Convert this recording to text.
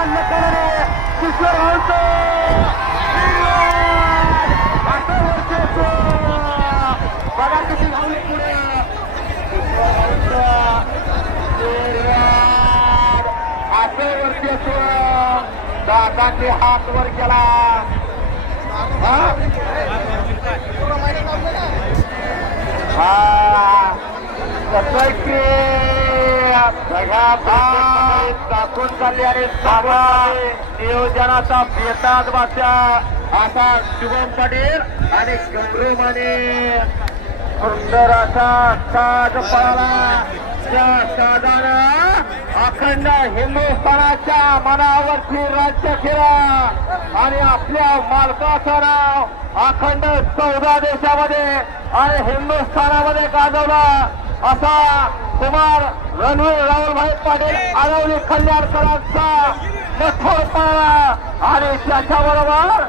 चाललं कडे किशोर राऊत बघा किती धावले पुढे वरती असो दादांनी हात वर केला टाकून चालली आणि नियोजनाचा बेताज वाचा असा शुभम पाटील आणि गंभीरमाने सुंदर असा साज पळाला त्या साधानं अखंड हिंदुस्थानाच्या मनावरती राज्य केला आणि आपल्या मालकाचं नाव अखंड 14 देशामध्ये आणि हिंदुस्थानामध्ये गाजवला असा कुमार रणवीर राहुलभाई पाटील आरवली कल्याणकरांचा कठोर पळाला आणि त्याच्याबरोबर